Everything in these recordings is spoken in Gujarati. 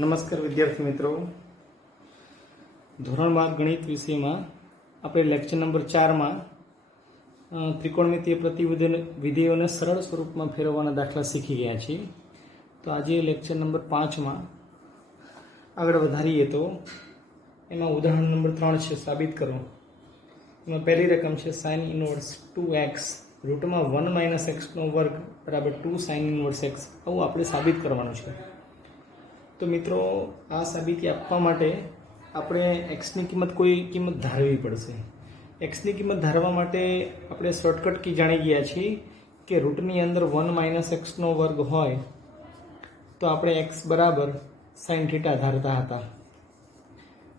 નમસ્કાર વિદ્યાર્થી મિત્રો, ધોરણ 12 ગણિત વિષયમાં આપણે લેક્ચર નંબર 4માં ત્રિકોણમિતીય પ્રતિવિધિઓને સરળ સ્વરૂપમાં ફેરવવાના દાખલા શીખી ગયા છીએ. તો આજે લેક્ચર નંબર 5માં આગળ વધારીએ તો એમાં ઉદાહરણ નંબર 3 છે સાબિત કરો. એમાં પહેલી રકમ છે સાઇન ઇનવર્સ 2x રૂટમાં 1 - x² બરાબર 2 સાઇન ઇનવર્સ x. આવું આપણે સાબિત કરવાનું છે. તો મિત્રો, આ સાબિતી આપવા માટે આપણે એક્સની કોઈ કિંમત ધારવી પડશે. એક્સની કિંમત ધારવા માટે આપણે શોર્ટકટ કી જાણી ગયા છીએ કે રૂટની અંદર 1 - x² હોય તો આપણે એક્સ બરાબર સાઇન થીટા ધારતા હતા.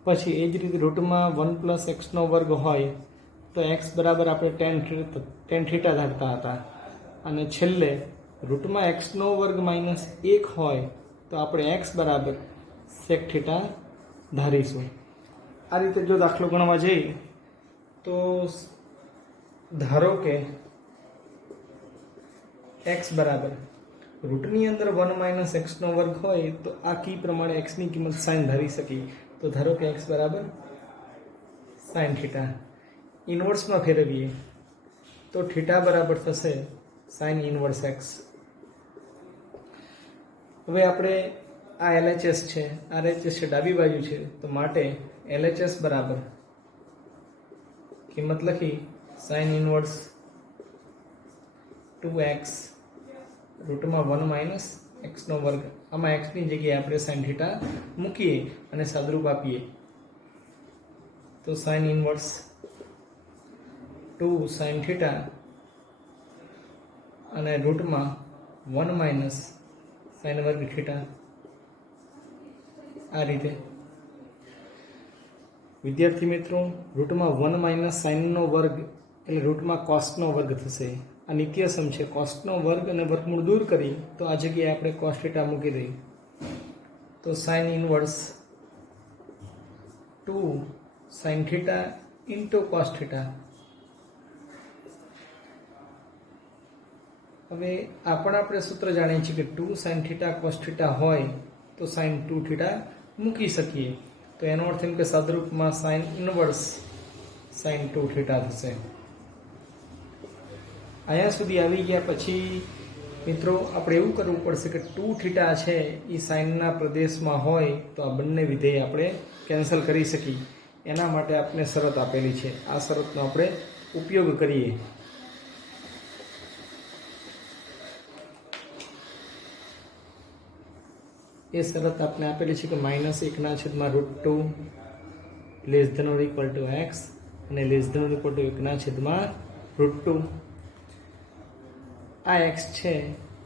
પછી એ જ રીતે રૂટમાં 1 + x² હોય તો એક્સ બરાબર આપણે ટેન થીટા ધારતા હતા. અને છેલ્લે રૂટમાં x² - 1 હોય તો આપણે એક્સ બરાબર સેક થીટા ધારીશું. આ રીતે જો દાખલો ગણવા જઈએ તો ધારો કે એક્સ બરાબર રૂટની અંદર 1 - x² હોય તો આ કી પ્રમાણે એક્સની કિંમત સાઇન ધારી શકીએ. તો ધારો કે એક્સ બરાબર સાઇન થીટા. ઇનવર્સમાં ફેરવીએ તો થીટા બરાબર થશે સાઇન ઇનવર્સ એક્સ. હવે આપણે આ LHS છે, RHS છે, ડાબી બાજુ છે, તો માટે LHS બરાબર કિંમત લખી સાઇન ઇનવર્સ 2x રૂટમાં 1 - x². આમાં એક્સની જગ્યાએ આપણે સાઇન થીટા મૂકીએ અને સાદરૂપ આપીએ તો સાઇન ઇનવર્સ 2 સાઇન થીટા અને રૂટમાં 1 - સાઇન વર્ગ થીટા. આ રીતે વિદ્યાર્થી મિત્રો, રૂટમાં 1 - સાઇનનો વર્ગ એટલે રૂટમાં કોસનો વર્ગ થશે. આ નિત્યસમ છે. કોસનો વર્ગ અને વર્ગમૂળ દૂર કરી તો આ જગ્યાએ આપણે કોસ થીટા મૂકી દઈએ તો sine inverse 2 sine theta into cos theta. હવે આપણે સૂત્ર જાણીએ છીએ કે 2 સાઇન થીટા કોસ થીટા હોય તો સાઇન 2 થીટા મૂકી શકીએ. તો એનો અર્થ એમ કે સાદરૂપમાં સાઇન ઇનવર્સ સાઇન 2 થીટા થશે. અહીંયા સુધી આવી ગયા પછી મિત્રો આપણે એવું કરવું પડશે કે 2 થીટા છે એ સાઇનના પ્રદેશમાં હોય તો આ બંને વિધેય આપણે કેન્સલ કરી શકીએ. એના માટે આપણે શરત આપેલી છે. આ શરતનો આપણે ઉપયોગ કરીએ. એ શરત આપણે આપેલી છે કે -1/√2 < x અને < 1/√2. આ x છે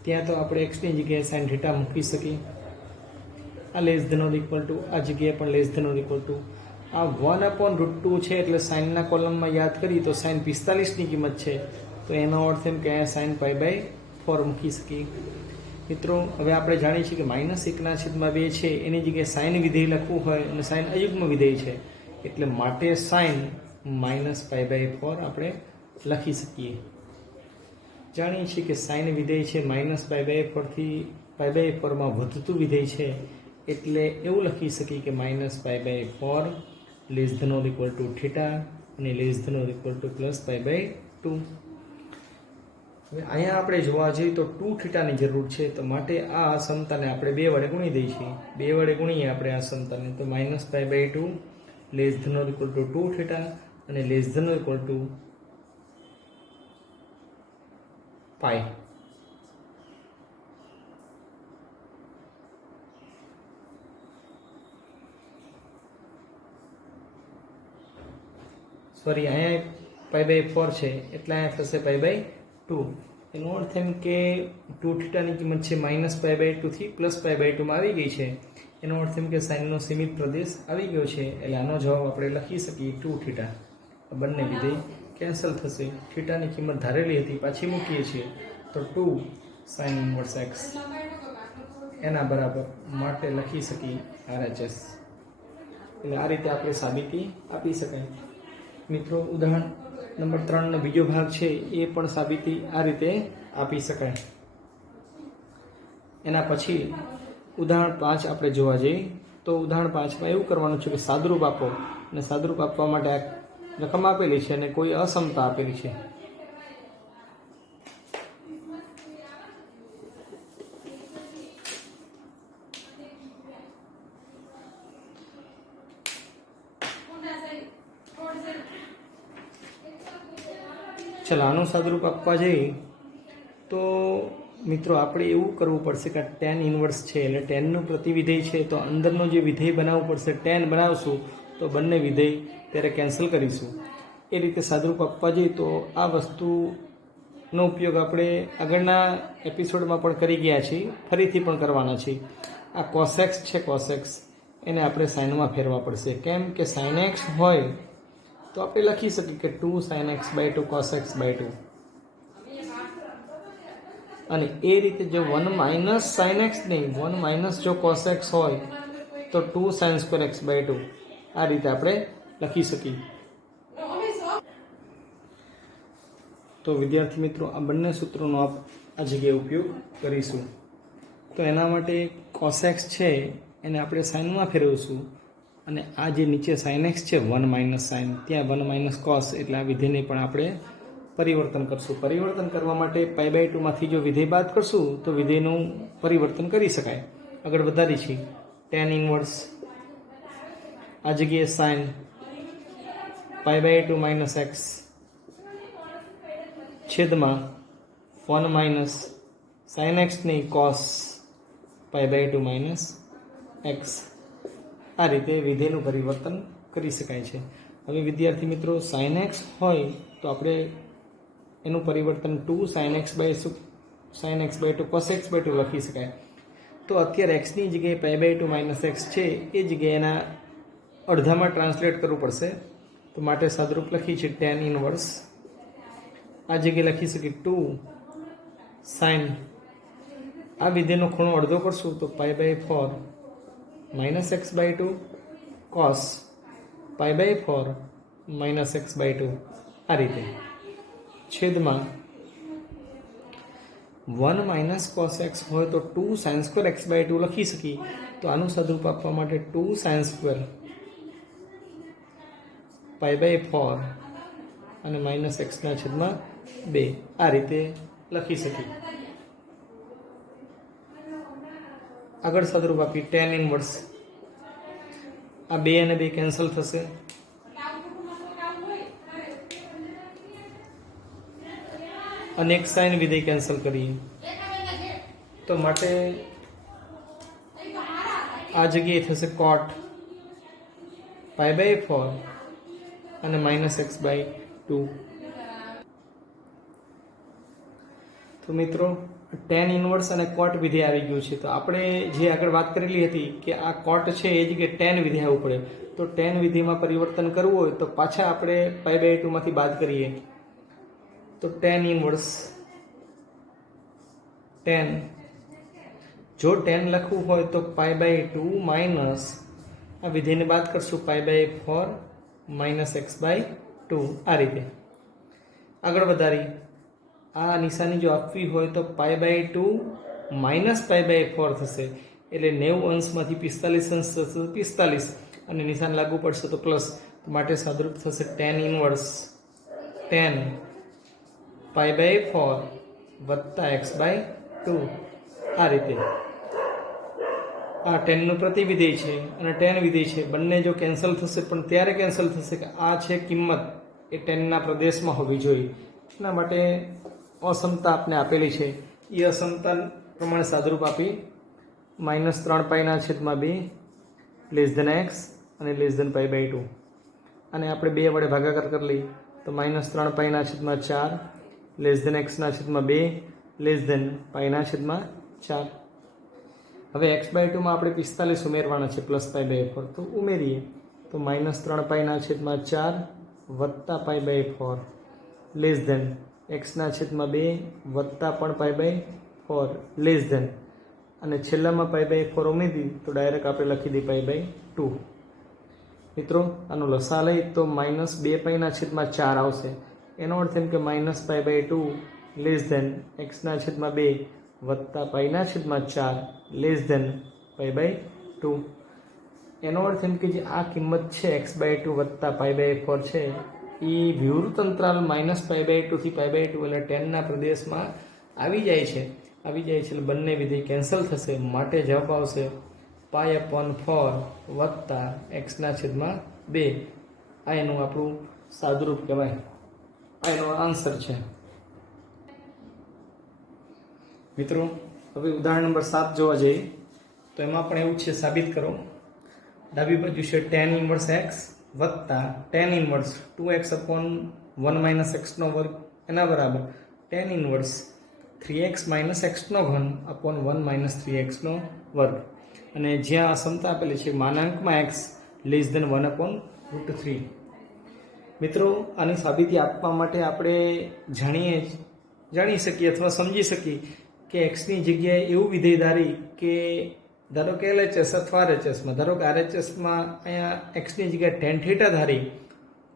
ત્યાં તો આપણે xની જગ્યાએ સાઇન થીટા મૂકી શકીએ. આ < આ જગ્યાએ પણ <. આ 1/√2 છે એટલે સાઇનના કોલમમાં યાદ કરી તો સાઇન 45ની કિંમત છે. તો એનો અર્થ એમ કે અહીંયા સાઇન π/4 મૂકી શકીએ. મિત્રો, હવે આપણે જાણીએ છીએ કે -1/2 છે એની જગ્યાએ સાઇન વિધેય લખવું હોય અને સાઇન અયુગ્મ વિધેય છે એટલે માટે સાઇન -π/4 આપણે લખી શકીએ. જાણીએ છીએ કે સાઇન વિધેય છે -π/4 થી π/4 વધતું વિધેય છે એટલે એવું લખી શકીએ કે -π/4 < થીટા અને < +π/2. હવે અહીંયા આપણે જોવા જઈએ તો 2 થીટાની જરૂર છે. તો માટે આ અસમતાને આપણે 2 વડે ગુણી દઈએ છીએ. 2 વડે ગુણીએ આપણે આ અસમતાને તો -π/2 < 2 થીટા અને < π. સોરી, અહીંયા π/4 છે એટલે અહીંયા થશે π/2. એનો અર્થ એમ કે 2 થીટાની કિંમત છે -π/2 થી +π/2 માં આવી ગઈ છે. એનો અર્થ એમ કે સાઇનનો સીમિત પ્રદેશ આવી ગયો છે એટલે આનો જવાબ આપણે લખી શકીએ 2 થીટા. આ બંને વિધેય કેન્સલ થશે. થીટાની કિંમત ધારેલી હતી પાછી મૂકીએ છીએ તો 2 સાઇન ઇનવર્સ x એના બરાબર માટે લખી શકીએ RHS. એટલે આ રીતે આપણે સાબિતી આપી શકાય. મિત્રો, ઉદાહરણ નંબર 3નો બીજો ભાગ છે એ પણ સાબિતી આ રીતે આપી શકાય. એના પછી ઉદાહરણ 5 આપણે જોવા જઈએ તો ઉદાહરણ 5માં એવું કરવાનું છે કે સાદુરૂપ આપો, અને સાદુરૂપ આપવા માટે આ રકમ આપેલી છે અને કોઈ અસમતા આપેલી છે. ચાલો આનું સાદુરૂપ આપવા જઈએ તો મિત્રો આપણે એવું કરવું પડશે કે tan ઇન્વર્સ છે એટલે ટેનનું પ્રતિવિધેય છે, તો અંદરનો જે વિધેય બનાવવું પડશે tan બનાવશું તો બંને વિધેય ત્યારે કેન્સલ કરીશું. એ રીતે સાદુરૂપ આપવા જઈએ તો આ વસ્તુનો ઉપયોગ આપણે આગળના એપિસોડમાં પણ કરી ગયા છીએ, ફરીથી પણ કરવાના છીએ. આ કોસેક્સ છે, કોસેક્સ એને આપણે સાઇનમાં ફેરવા પડશે. કેમ કે સાઇન એક્સ હોય તો આપણે લખી શકીએ કે 2 sin x by 2 cos x by 2, અને એ રીતે જો 1 માઇનસ sin x નહીં, 1 માઇનસ જો cos x હોય તો 2 sin square x by 2, આ રીતે આપણે લખી શકીએ. તો વિદ્યાર્થી મિત્રો આ બંને સૂત્રોનો આ જગ્યાએ ઉપયોગ કરીશું. તો એના માટે cos x છે એને આપણે સાઇનમાં ફેરવશું, અને આ જે નીચે sin x છે 1 માઇનસ સાઇન, ત્યાં 1 માઇનસ કોસ, એટલે આ વિધેયને પણ આપણે પરિવર્તન કરશું. પરિવર્તન કરવા માટે π/2 માંથી જો વિધેય બાદ કરશું તો વિધેયનું પરિવર્તન કરી શકાય. આગળ વધારી છે tan ઇન્વર્સ, આ જગ્યાએ સાઇન π/2 માઇનસ એક્સ છેદમાં 1 માઇનસ સાઇન એક્સ નહીં કોસ π/2 માઇનસ એક્સ. આ રીતે વિધેયનું પરિવર્તન કરી શકાય છે. હવે વિદ્યાર્થી મિત્રો sin x હોય તો આપણે એનું પરિવર્તન 2 sin x by 2 cos x by 2 લખી શકાય. તો અત્યારે xની જગ્યાએ π/2 માઇનસ એક્સ છે એ જગ્યાએ એના અડધામાં ટ્રાન્સલેટ કરવું પડશે. તો માટે સાદુરૂપ લખી છે tan ઇન્વર્સ, આ જગ્યાએ લખી શકીએ 2 sin, આ વિધેયનો ખૂણો અડધો કરશું તો π/4 minus x by 2 cos π/4 minus x by 2, આ રીતે છેદમાં 1 minus cos x હોય તો 2 sin square x by 2 લખી શકીએ. તો આનું સાદુરૂપ આપવા માટે 2 sin square π/4 અને માઇનસ x ના છેદમાં 2, આ રીતે લખી શકીએ. આગળ સાદુરૂપ આપી tan ઇન્વર્સ, આ 2 અને 2 કેન્સલ થશે, અને એક સાઇન વિધેય કેન્સલ કરીએ તો માટે આ જગ્યાએ થશે cot π/4 અને માઇનસ x by 2. તો મિત્રો tan ઇન્વર્સ અને cot વિધેય આવી ગયું છે. તો આપણે જે આગળ વાત કરેલી હતી કે આ cot છે એ જગ્યાએ tan વિધેય આવવું પડે, તો tan વિધેયમાં પરિવર્તન કરવું હોય તો પાછા આપણે π/2 માંથી બાદ કરીએ. તો tan ઇન્વર્સ tan, જો tan લખવું હોય તો π/2 માઇનસ આ વિધેયને બાદ કરશું π/4 માઇનસ x by 2, આ રીતે આગળ વધારી આ નિશાની જો આપવી હોય તો π/2 માઇનસ π/4 થશે, એટલે 90 અંશમાંથી 45 અંશ થશે 45, અને નિશાન લાગુ પડશે તો પ્લસ, માટે સાદુરૂપ થશે tan ઇન્વર્સ tan π/4 વત્તા x by 2, આ રીતે. આ ટેનનું પ્રતિવિધેય છે અને tan વિધેય છે, બંને જો કેન્સલ થશે પણ ત્યારે કેન્સલ થશે કે આ છે કિંમત એ ટેનના પ્રદેશમાં હોવી જોઈએ. એના માટે અસમતા આપને આપેલી છે, એ અસમતા પ્રમાણે સાદુરૂપ આપી -3π/2 લેસ ધેન x અને લેસ ધેન π/2, અને આપણે 2 વડે ભાગાકાર કરી લઈએ તો -3π/4 less than x/2 less than π/4. હવે x/2 માં આપણે 45 ઉમેરવાના છે પ્લસ π/4, તો ઉમેરીએ તો -3π/4 વત્તા π/4 લેસ ધેન x/2 વત્તા પણ π/4 લેસ ધેન, અને છેલ્લામાં π/4 ઉમેરી તો ડાયરેક્ટ આપણે લખી દઈએ π/2. મિત્રો આનો લસા લઈ તો -2π/4 આવશે. એનો અર્થ એમ કે -π/2 લેસ ધેન x/2 વત્તા π/4 લેસ ધેન π/2. એનો અર્થ એમ કે જે આ કિંમત છે x/2 વત્તા π/4 છે એ વિવૃત અંતરાલ -π/2 થી π/2 એટલે 10 ના પ્રદેશમાં આવી જાય છે એટલે બંને વિધેય કેન્સલ થશે. માટે જવાબ આવશે π/4 વત્તા x/2. આ એનું આપણું સાદુરૂપ કહેવાય. આ એનો આન્સર છે. મિત્રો હવે ઉદાહરણ નંબર 7 જોવા જઈએ તો એમાં પણ એવું છે, સાબિત કરો. ડાબી બાજુ છે tan ઇન્વર્સ x વત્તા tan ઇન્વર્સ 2x/1 - x² એના બરાબર tan inverse 3x - x3/1 - 3x². અને જ્યાં અસમતા આપેલી છે માનાંકમાં x <1/√3. મિત્રો આની સાબિતી આપવા માટે આપણે જાણી શકીએ અથવા સમજી શકીએ કે એક્સની જગ્યાએ એવું વિધેય ધારી કે ધારો કે LHS અથવા RHSમાં, ધારો કે RHSમાં અહીંયા એક્સની જગ્યાએ tan θ ધારી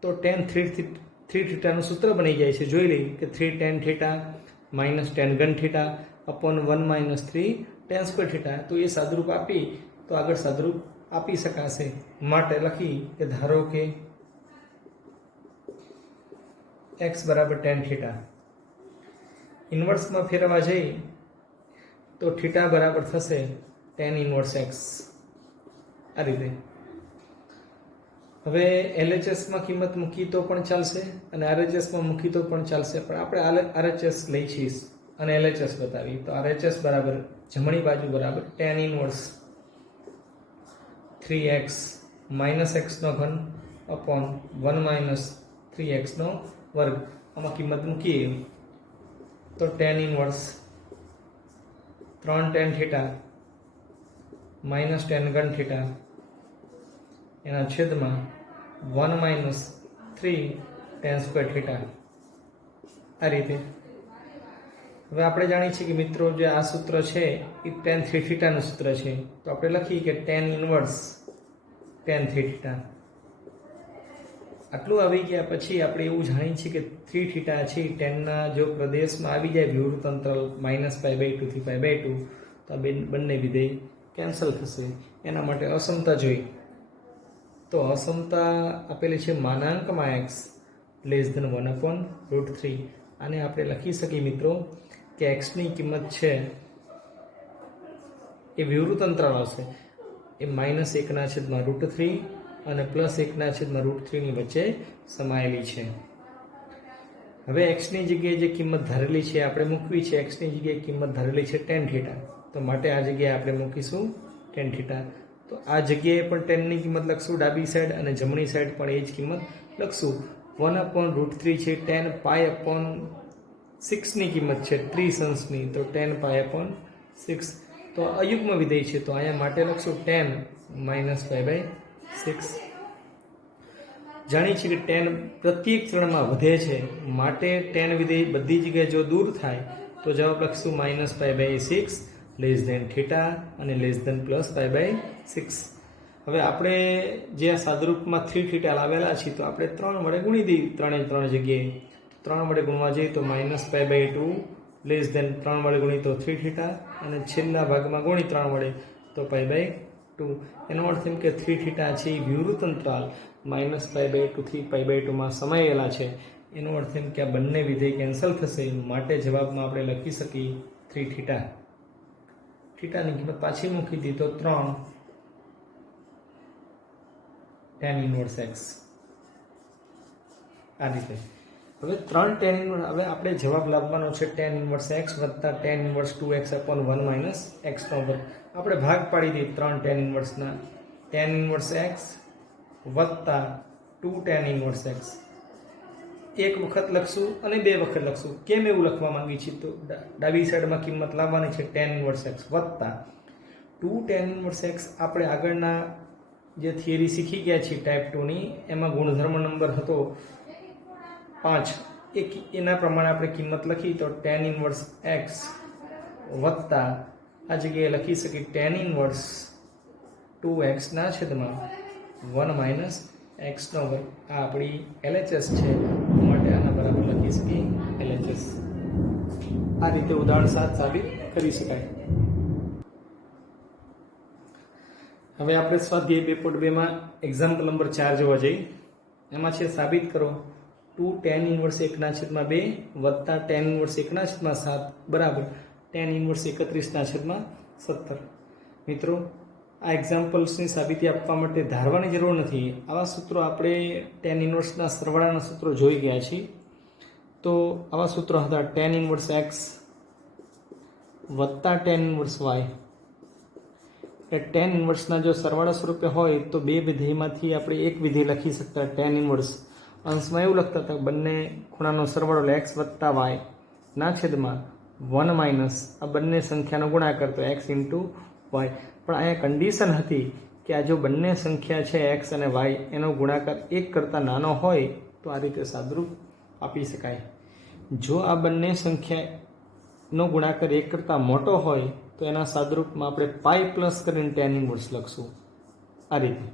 તો tan 3θ નું સૂત્ર બની જાય છે. જોઈ લઈએ કે 3 tan θ - tan ઘન θ /1 - 3 tan સ્ક્વેર θ. તો એ સાદુરૂપ આપી તો આગળ સાદુરૂપ આપી શકાશે. માટે લખી કે ધારો કે x બરાબર tan θ, ઇન્વર્સમાં ફેરવવા જઈ તો θ બરાબર થશે tan ઇન્વર્સ x. આ રીતે હવે LHSમાં કિંમત મૂકી તો પણ ચાલશે અને RHSમાં મૂકી તો પણ ચાલશે, પણ આપણે RHS લઈ છીએ અને LHS બતાવી. તો RHS બરાબર જમણી બાજુ બરાબર tan inverse 3x - x3/1 - 3x². આમાં કિંમત મૂકીએ તો tan ઇન્વર્સ 3 tan θ - tan ઘન θ એના છેદમાં 1 - 3 tan સ્ક્વેર θ. આ રીતે હવે આપણે જાણીએ છીએ કે મિત્રો જે આ સૂત્ર છે એ tan 3θ નું સૂત્ર છે. તો આપણે લખીએ કે tan ઇન્વર્સ tan 3θ. આટલું આવી ગયા પછી આપણે એવું જાણીએ છીએ કે 3θ છે 10 ના જો પ્રદેશમાં આવી જાય વિવૃત અંતરાલ -π/2 થી π/2 તો બંને વિધેય કેન્સલ થશે. એના માટે અસમતા જોઈ તો અસમતા આપેલી છે માનાંકમાં x <1/√3. આને આપણે લખી શકીએ મિત્રો કે x ની કિંમત છે એ વિવૃત અંતરાલ આવશે એ -1/√3 અને +1/√3 ની વચ્ચે સમાયેલી છે. હવે x ની જગ્યાએ જે કિંમત ધારેલી છે આપણે મૂકવી છે. x ની જગ્યાએ કિંમત ધારેલી છે tan θ, તો માટે આ જગ્યાએ આપણે મૂકીશું tan θ. તો આ જગ્યાએ પણ tan ની કિંમત લખશું ડાબી સાઈડ અને જમણી સાઈડ પણ એ જ કિંમત લખશું. 1/√3 છે tan π/6 ની કિંમત છે ત્રિસંશની, તો tan π/6. તો અયુગ્મ વિધેય છે તો અહીંયા માટે લખશું tan -π/6. જાણીએ છીએ કે tan પ્રત્યેક ચરણમાં વધે છે, માટે tan વિધેય બધી જગ્યાએ જો દૂર થાય તો જવાબ લખશું -π/6 θ અને +π/6. હવે આપણે જે આ સાદુરૂપમાં 3θ લાવેલા છીએ તો આપણે 3 વડે ગુણી દઈએ. ત્રણે જગ્યાએ 3 વડે ગુણવા જઈએ તો -π/2 <3 વડે ગુણી તો 3θ અને છેલ્લા ભાગમાં ગુણી 3 વડે તો π/2. એનો અર્થ એમ કે 3θ છે એ વિવૃત અંતરાલ -π/2 થી π/2 માં સમાયેલા છે. એનો અર્થ એમ કે આ બંને વિધેય કેન્સલ થશે. માટે જવાબમાં આપણે લખી શકીએ 3θ. થીટાની કિંમત પાછી મૂકી દી તો 3 tan ઇન્વર્સ x. આ રીતે હવે 3 tan ઇન્વર્સ, હવે આપણે જવાબ લાવવાનો છે tan ઇન્વર્સ x વત્તા tan ઇન્વર્સ 2x/1 - x². આપણે ભાગ પાડી દઈએ 3 tan ઇન્વર્સના. tan ઇન્વર્સ x વત્તા 2 tan ઇન્વર્સ x. એક વખત લખશું અને બે વખત લખશું. કેમ એવું લખવા માંગી છીએ તો ડાબી સાઈડમાં કિંમત લાવવાની છે tan ઇન્વર્સ x વત્તા 2 tan ઇન્વર્સ x. આપણે આગળના જે થિયરી શીખી ગયા છીએ ટાઈપ 2 ની એમાં ગુણધર્મ નંબર હતો 5, એના પ્રમાણે આપણે કિંમત લખી તો tan ઇન્વર્સ x વત્તા આ જગ્યાએ લખી શકીએ tan ઇન્વર્સ 2x ના છેદમાં 1 - x². આ આપણી LHS છે માટે આના બરાબર લખી શકીએ LHS. આ રીતે ઉદાહરણ 7 સાબિત કરી શકાય. હવે આપણે સ્વાધ્યાય 2.2 એક્ઝામ્પલ નંબર 4 જોવા જઈએ. એમાં છે સાબિત કરો 2 tan ઇન્વર્સ 1/2 વત્તા tan ઇન્વર્સ 1/7 બરાબર tan ઇન્વર્સ 31/17. મિત્રો, આ એક્ઝામ્પલ્સની સાબિતી આપવા માટે ધારવાની જરૂર નથી. આવા સૂત્રો આપણે tan ઇન્વર્સના સરવાળાના સૂત્રો જોઈ ગયા છીએ. તો આવા સૂત્રો હતા tan ઇન્વર્સ x વત્તા tan ઇન્વર્સ y. tan ઇન્વર્સના જો સરવાળા સ્વરૂપે હોય તો બે વિધેયમાંથી આપણે એક વિધેય લખી શકતા tan ઇન્વર્સ. અંશમાં એવું લખતા હતા બંને ખૂણાનો સરવાળો એટલે x વત્તા y ના છેદમાં 1 માઇનસ આ બંને સંખ્યાનો ગુણાકાર તો x ઇન્ટુ y. પણ અહીંયા કન્ડિશન હતી કે આ જો બંને સંખ્યા છે x અને y એનો ગુણાકાર 1 કરતાં નાનો હોય તો આ રીતે સાદરૂપ આપી શકાય. જો આ બંને સંખ્યાનો ગુણાકાર 1 કરતાં મોટો હોય તો એના સાદરૂપમાં આપણે પાઈ પ્લસ કરીને tan ઇન્વર્સ લખશું આ રીતે.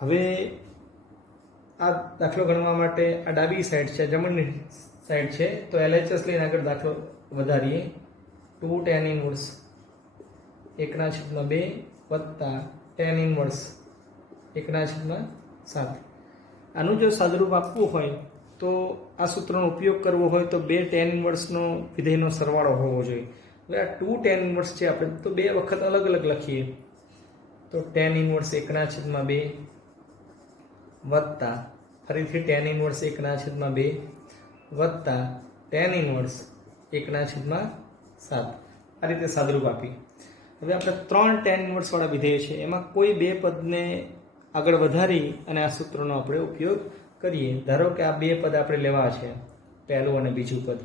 હવે આ દાખલો ગણવા માટે આ ડાબી સાઈડ છે, જમણી સાઈડ છે, તો LHS લઈને આગળ દાખલો વધારીએ. 2 tan ઇન્વર્સ 1/2 વત્તા tan ઇન્વર્સ 1/7. આનું જો સાદરૂપ આપવું હોય તો આ સૂત્રનો ઉપયોગ કરવો હોય તો બે tan ઇન્વર્સનો વિધેયનો સરવાળો હોવો જોઈએ. હવે આ 2 tan ઇન્વર્સ છે આપણે તો બે વખત અલગ અલગ લખીએ તો tan ઇન્વર્સ 1/2 વત્તા ફરીથી tan ઇન્વર્સ 1/2 વત્તા tan ઇન્વર્સ 1/7. આ રીતે સાદરૂપ આપી. હવે આપણે 3 tan ઇન્વર્સ વાળા વિધેય છે એમાં કોઈ બે પદને આગળ વધારી અને આ સૂત્રનો આપણે ઉપયોગ કરીએ. ધારો કે આ બે પદ આપણે લેવા છે, પહેલું અને બીજું પદ.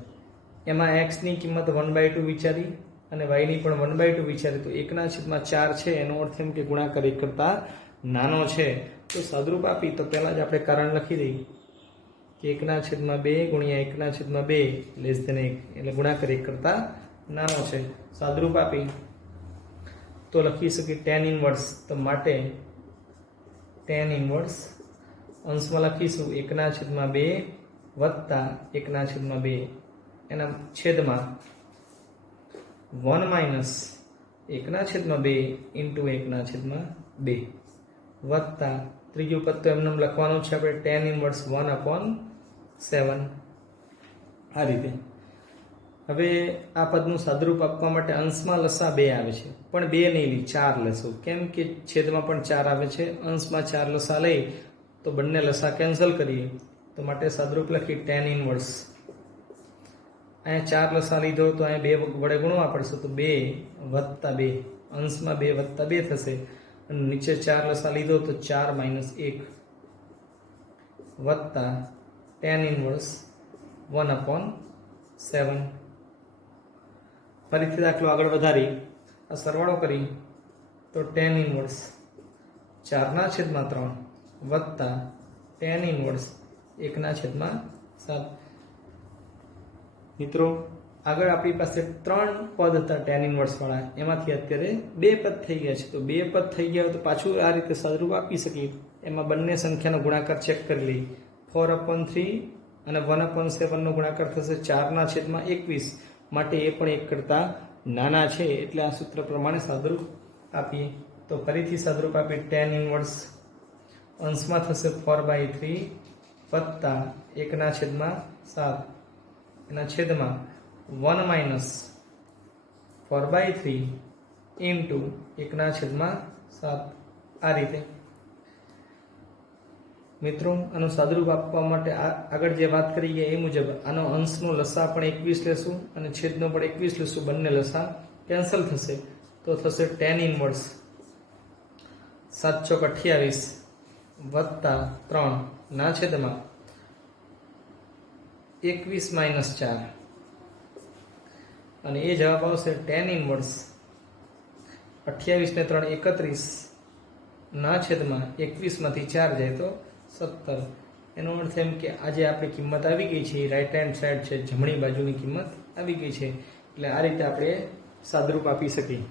એમાં x ની કિંમત 1/2 વિચારી અને y ની પણ 1/2 વિચારી તો 1/4 છે. એનો અર્થ એમ કે ગુણાકાર 1 કરતાં નાનો છે. તો સાદરૂપ આપી તો પહેલાં જ આપણે કારણ લખી દઈએ કે 1/2 ગુણ્યા 1/2 લેસ ધેન 1 એટલે ગુણાકાર 1 કરતાં નાનો છે. સાદરૂપ આપી તો લખી શકીએ tan ઇન્વર્સ. તો માટે tan ઇન્વર્સ અંશમાં લખીશું 1/2 વત્તા 1/2 એના છેદમાં 1 માઇનસ 1/2 ઇન્ટુ 1/2 વત્તા ત્રીજું પદ તો એમને લખવાનું છે આપણે tan ઇન્વર્સ 1/7 આ રીતે. હવે આ પદનું સાદરૂપ આપવા માટે અંશમાં લસા 2 આવે છે પણ 2 નહીં લઈ 4 લેશું. કેમ કે છેદમાં પણ 4 આવે છે. અંશમાં 4 લસા લઈ તો બંને લસા કેન્સલ કરીએ તો માટે સાદરૂપ લખી tan ઇન્વર્સ. અહીંયા 4 લસા લીધો તો અહીંયા 2 વડે ગુણવા પડશે તો 2 વત્તા 2 અંશમાં 2 વત્તા 2 થશે અને નીચે 4 લસા લીધો તો 4 માઇનસ 1 વત્તા tan ઇન્વર્સ 1/7. ફરીથી દાખલો આગળ વધારી આ સરવાળો કરી તો tan ઇન્વર્સ 4/3 વત્તા tan ઇન્વર્સ 1/7. મિત્રો, આગળ આપણી પાસે 3 પદ હતા tan ઇન્વર્સ વાળા, એમાંથી અત્યારે 2 પદ થઈ ગયા છે. તો 2 પદ થઈ ગયા તો પાછું આ રીતે સાદરૂપ આપી શકીએ. એમાં બંને સંખ્યાનો ગુણાકાર ચેક કરી લઈએ. 4/3 અને 1/7 નો ગુણાકાર થશે 4/21 માટે એ પણ 1 કરતાં નાના છે. એટલે આ સૂત્ર પ્રમાણે સાદરૂપ આપીએ તો ફરીથી સાદરૂપ આપીએ tan ઇન્વર્સ અંશમાં થશે 4/3 વત્તા 1/7 એના છેદમાં 1 માઇનસ 4/3 ઇન્ટુ 1/7 આ રીતે. મિત્રો, આનું સાદરૂપ આપવા માટે આગળ જે વાત કરી ગયા એ મુજબ આનો અંશનો લસા પણ 21 લેશું અને છેદનો પણ 21 લેશું. બંને લસા કેન્સલ થશે તો થશે tan ઇન્વર્સ 7/28 વત્તા 3 ના છેદમાં 21 માઇનસ 4 અને એ જવાબ આવશે tan ઇન્વર્સ 28 ને 3 31 ના છેદમાં 21 માંથી 4 જાય તો 17. એનો અર્થ એમ કે આજે આપણી કિંમત આવી ગઈ છે, રાઈટ હેન્ડ સાઈડ છે, જમણી બાજુની કિંમત આવી ગઈ છે. એટલે આ રીતે આપણે સાદરૂપ આપી શકીએ.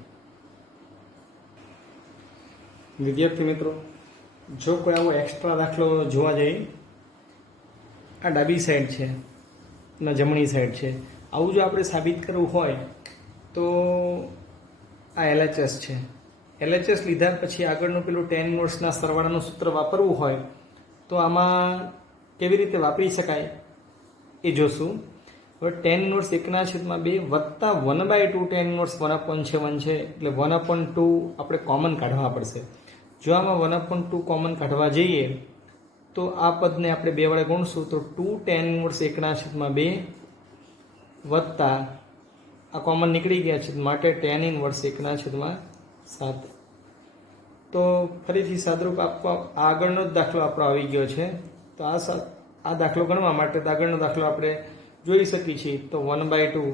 વિદ્યાર્થી મિત્રો, જો કોઈ આવો એક્સ્ટ્રા દાખલો જોવા જઈએ, આ ડાબી સાઈડ છે ના જમણી સાઈડ છે, આવું જો આપણે સાબિત કરવું હોય તો આ LHS છે LHS લીધા પછી આગળનું પેલું tan ઇન્વર્સના સરવાળાનું સૂત્ર વાપરવું હોય તો આમાં કેવી રીતે વાપરી શકાય એ જોશું. હવે tan ઇન્વર્સ 1/2 વત્તા 1/2 tan ઇન્વર્સ 1/7 છે એટલે 1/2 આપણે કોમન કાઢવા પડશે. જો આમાં 1/2 કોમન કાઢવા જઈએ તો આ પદને આપણે 2 વડે ગુણશું તો 2 tan ઇન્વર્સ 1/2 વત્તા આ કોમન નીકળી ગયા છે માટે tan ઇન્વર્સ 1/7. તો ફરીથી સાદરૂપ આપવા આગળનો જ દાખલો આપણો આવી ગયો છે. તો આ દાખલો ગણવા માટે આગળનો દાખલો આપણે જોઈ શકીએ છીએ. તો 1/2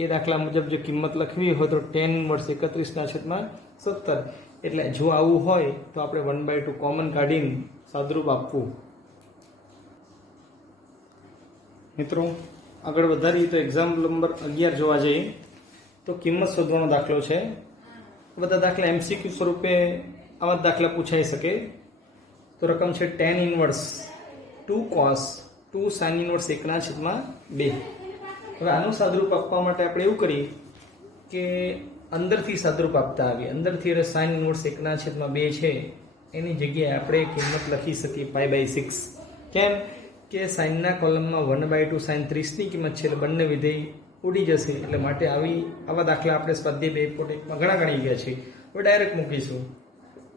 એ દાખલા મુજબ જો કિંમત લખવી હોય તો tan ઇન્વર્સ 31/17. એટલે જો આવું હોય તો આપણે 1/2 કોમન કાઢીને સાદરૂપ આપવું. મિત્રો આગળ વધારીએ તો એક્ઝામ્પલ નંબર 11 જોવા જઈએ તો કિંમત શોધવાનો દાખલો છે. બધા દાખલા MCQ સ્વરૂપે આવા દાખલા પૂછાઈ શકે. તો રકમ છે tan inverse 2 cos 2 sin inverse 1/2. હવે આનું સાદરૂપ આપવા માટે આપણે એવું કરીએ કે અંદરથી સાદરૂપ આપતા આવીએ. અંદરથી એટલે sin ઇન્વર્સ 1/2 છે એની જગ્યાએ આપણે કિંમત લખી શકીએ π/6. કેમ કે સાઇનના કોલમમાં 1/2 sin 30 ની કિંમત છે એટલે બંને વિધેય ઉડી જશે. એટલે માટે આવા દાખલા આપણે સ્વાધ્યાય 2.1 ઘણા ગણી ગયા છે. હવે ડાયરેક્ટ મૂકીશું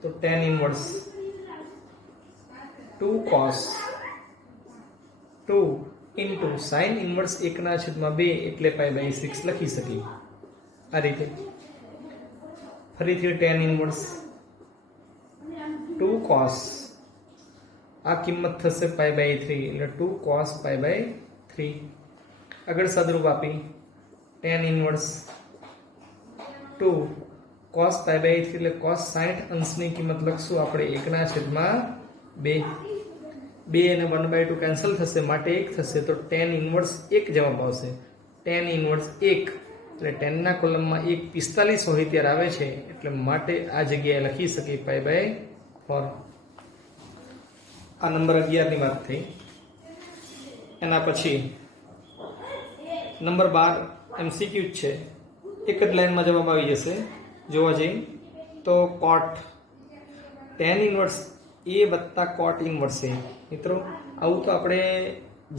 તો tan inverse 2 cos 2 into sin inverse 1/2 એટલે π/6 લખી શકીએ આ રીતે. ફરીથી tan ઇન્વર્સ 2 cos આ કિંમત થશે π/3 એટલે 2 cos π/3. આગળ સાદરૂપ આપી tan ઇન્વર્સ 2 cos π/3 એટલે cos 60 અંશની કિંમત લખશું આપણે 1/2. 2 અને 1/2 કેન્સલ થશે માટે 1 થશે તો tan ઇન્વર્સ 1 જવાબ આવશે. tan ઇન્વર્સ 1 એટલે 10 ના કોલમમાં 1 45 હોય ત્યારે આવે છે એટલે માટે આ જગ્યાએ લખી શકીએ π/4. આ નંબર 11 ની વાત થઈ. એના પછી નંબર 12 MCQ છે. એક જ લાઈનમાં જવાબ આવી જશે. જોવા જઈએ તો cot tan ઇન્વર્સ a વત્તા cot ઇન્વર્સ a. મિત્રો આવું તો આપણે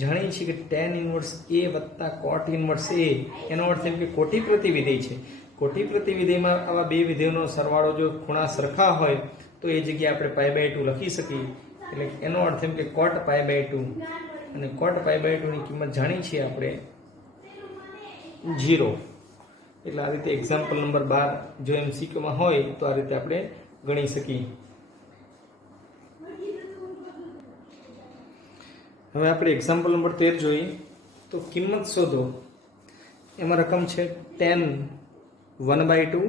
જાણીએ છીએ કે tan ઇન્વર્સ a વત્તા cot ઇન્વર્સ a એનો અર્થ એમ કે કોટી પ્રતિ વિધેય છે. કોટી પ્રતિ વિધેયમાં આવા બે વિધેયોનો સરવાળો જો ખૂણા સરખા હોય તો એ જગ્યાએ આપણે π/2 લખી શકીએ. એટલે એનો અર્થ એમ કે cot π/2 અને cot π/2 ની કિંમત જાણી છીએ આપણે 0. એટલે આ રીતે એક્ઝામ્પલ નંબર 12 જો MCQ માં હોય તો આ રીતે આપણે ગણી શકીએ. હવે આપણે એક્ઝામ્પલ નંબર 13 જોઈએ તો કિંમત શોધો. એમાં રકમ છે tan 1/2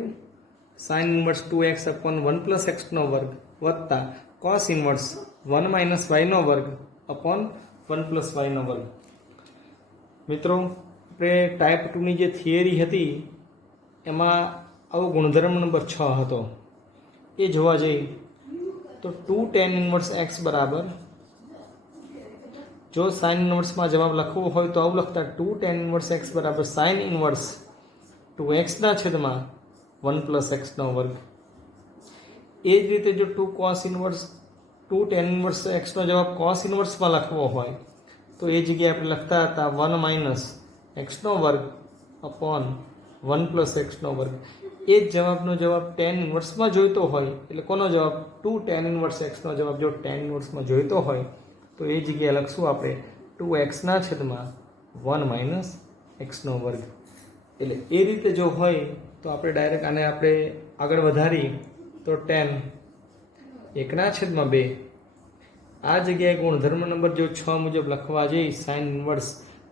sin inverse 2x upon 1 + x નો વર્ગ વત્તા cos ઇન્વર્સ 1 - y નો વર્ગ upon 1 + y નો વર્ગ. મિત્રો આપણે ટાઈપ 2 ની જે થિયરી હતી એમાં આવો ગુણધર્મ નંબર 6 હતો. એ જોવા જઈએ તો 2 tan ઇન્વર્સ x બરાબર જો sin ઇન્વર્સમાં જવાબ લખવો હોય તો આવું લખતા 2 tan ઇન્વર્સ x બરાબર sin ઇન્વર્સ 2x/1 + x નો વર્ગ. એ જ રીતે જો 2 cos inverse 2 tan inverse x નો જવાબ cos ઇન્વર્સમાં લખવો હોય તો એ જગ્યાએ આપણે લખતા હતા 1 - x નો વર્ગ upon 1 + x નો વર્ગ. એ જ જવાબનો જવાબ tan ઇન્વર્સમાં જોઈતો હોય એટલે કોનો જવાબ 2 tan ઇન્વર્સ x નો જવાબ જો tan ઇન્વર્સમાં જોઈતો હોય તો એ જગ્યાએ લખશું આપણે 2x/1 - x નો વર્ગ. એટલે એ રીતે જો હોય તો આપણે ડાયરેક્ટ આને આપણે આગળ વધારી તો tan 1/2 આ જગ્યાએ ગુણધર્મ નંબર જો 6 મુજબ લખવા જઈએ sin ઇન્વર્સ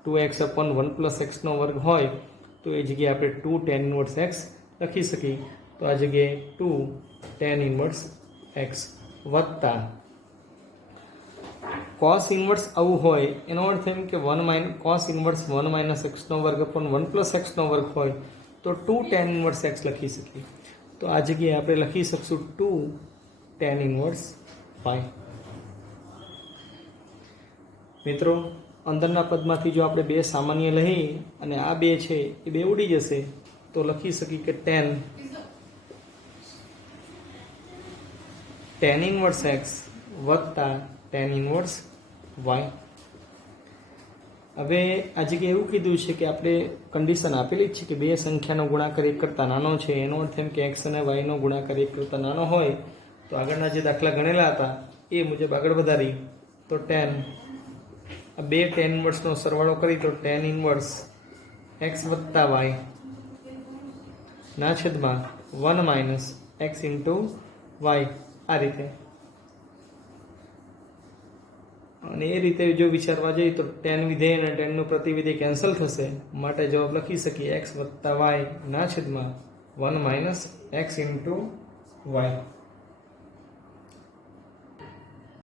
2x/1 + x નો વર્ગ હોય તો એ જગ્યાએ આપણે 2 tan ઇન્વર્સ x લખી શકીએ. તો આ જગ્યાએ 2 tan ઇન્વર્સ x વત્તા cos ઇન્વર્સ આવું હોય એનો અર્થ એમ કે cos ઇન્વર્સ 1 - x નો વર્ગ upon 1 + x નો વર્ગ હોય તો 2 tan ઇન્વર્સ x લખી શકીએ. તો આ જગ્યાએ આપણે લખી શકશું 2 tan ઇન્વર્સ y. મિત્રો અંદરના પદમાંથી જો આપણે 2 સામાન્ય લઈએ અને આ 2 છે એ 2 ઉડી જશે તો લખી શકીએ કે tan ટેન ઇનવર્સ એક્સ વત્તા ટેન ઇનવર્સ વાય. હવે આ જગ્યાએ એવું કીધું છે કે આપણે કન્ડિશન આપેલી જ છે કે બે સંખ્યાનો ગુણાકાર એક કરતાં નાનો છે. એનો અર્થ એમ કે એક્સ અને વાયનો ગુણાકાર એક કરતાં નાનો હોય તો આગળના જે દાખલા ગણેલા હતા એ મુજબ આગળ વધારી તો બે ટેન ઇનવર્સનો સરવાળો કરી તો ટેન ઇનવર્સ એક્સ વત્તા વાય ના છેદમાં 1 માઇનસ એક્સ ઇન્ટુ વાય. આ રીતે. અને એ રીતે જો વિચારવા જઈએ તો ટેન વિધેય અને ટેનનું પ્રતિવિધેય કેન્સલ થશે, માટે જવાબ લખી શકીએ એક્સ વત્તા વાય ના છેદમાં 1 માઇનસ એક્સ ઇન્ટુ વાય.